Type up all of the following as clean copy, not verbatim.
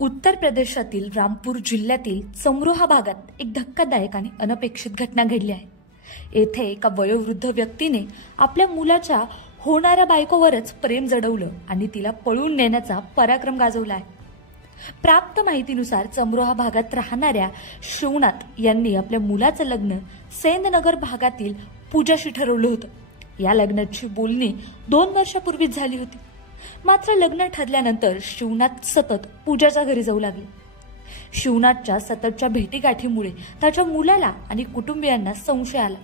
उत्तर प्रदेशातील रामपूर जिल्ह्यातील चमरोहा भागात एक धक्कादायक आणि अनपेक्षित घटना घडली आहे। येथे एका वयोवृद्ध व्यक्तीने आपल्या मुलाच्या होणाऱ्या बायकोवरच प्रेम जडवलं आणि तिला पळून नेण्याचा पराक्रम गाजवला आहे। प्राप्त माहितीनुसार चमरोहा भागात राहणाऱ्या शिवनाथ यांनी आपल्या मुलाचं लग्न सेंदनगर भागातील पूजाशी ठरवलं होतं। या लग्नाची बोलणी 2 वर्षापूर्वीच झाली होती। मात्र लग्न ठरल्यानंतर शिवनाथ सतत पूजाच्या घरी जाऊ लागले। शिवनाथच्या सततच्या भेटीगाठीमुळे त्याच्या मुलाला आणि कुटुंबियांना संशय आला।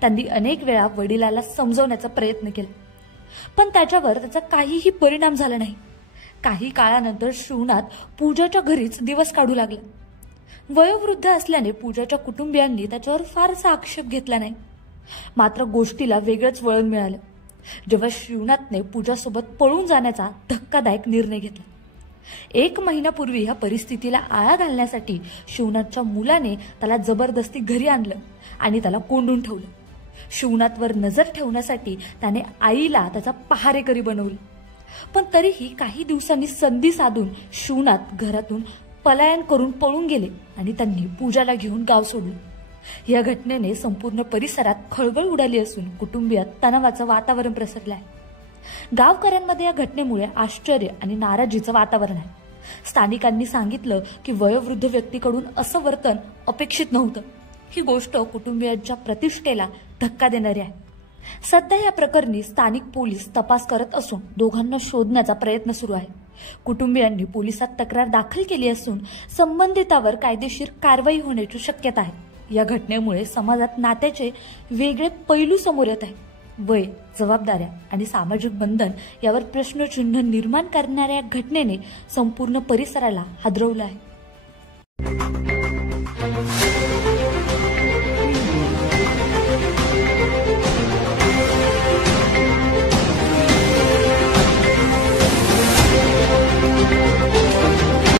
त्यांनी अनेक वेळा वडिलाला समजवण्याचा प्रयत्न केला, पण त्याच्यावर त्याचा काहीही परिणाम झाला नाही। काही काळानंतर शिवनाथ पूजाच्या घरीच दिवस काढू लागला। वयोवृद्ध असल्याने पूजाच्या कुटुंबियांनी त्याच्यावर फारसा आक्षेप घेतला नाही। मात्र गोष्टीला वेगळंच वळण मिळालं जेव्हा शिवनाथने पूजासोबत पळून जाण्याचा धक्कादायक निर्णय घेतला। 1 महिन्यापूर्वी या परिस्थितीला आळा घालण्यासाठी शिवनाथच्या मुलाने त्याला जबरदस्ती घरी आणलं आणि त्याला कोंडून ठेवलं। शिवनाथवर नजर ठेवण्यासाठी त्याने आईला त्याचा पहारेकरी बनवलं, पण तरीही काही दिवसांनी संधी साधून शिवनाथ घरातून पलायन करून पळून गेले आणि त्यांनी पूजाला घेऊन गाव सोडलं। या घटनेने संपूर्ण परिसरात खळबळ उडाली असून कुटुंबियात तणावाचं वातावरण पसरलं आहे। गावकऱ्यांमध्ये या घटनेमुळे आश्चर्य आणि नाराजीचं वातावरण आहे। स्थानिकांनी सांगितलं की वयोवृद्ध व्यक्तीकडून असं वर्तन अपेक्षित नव्हतं। ही गोष्ट कुटुंबियांच्या प्रतिष्ठेला धक्का देणारी आहे। सध्या या प्रकरणी स्थानिक पोलीस तपास करत असून दोघांना शोधण्याचा प्रयत्न सुरू आहे। कुटुंबियांनी पोलिसात तक्रार दाखल केली असून संबंधितावर कायदेशीर कारवाई होण्याची शक्यता आहे। या घटनेमुळे समाजात नात्याचे वेगळे पैलू समोर येत आहेत। वय, जबाबदाऱ्या आणि सामाजिक बंधन यावर प्रश्नचिन्ह निर्माण करणाऱ्या घटनेने संपूर्ण परिसराला हादरवलं आहे।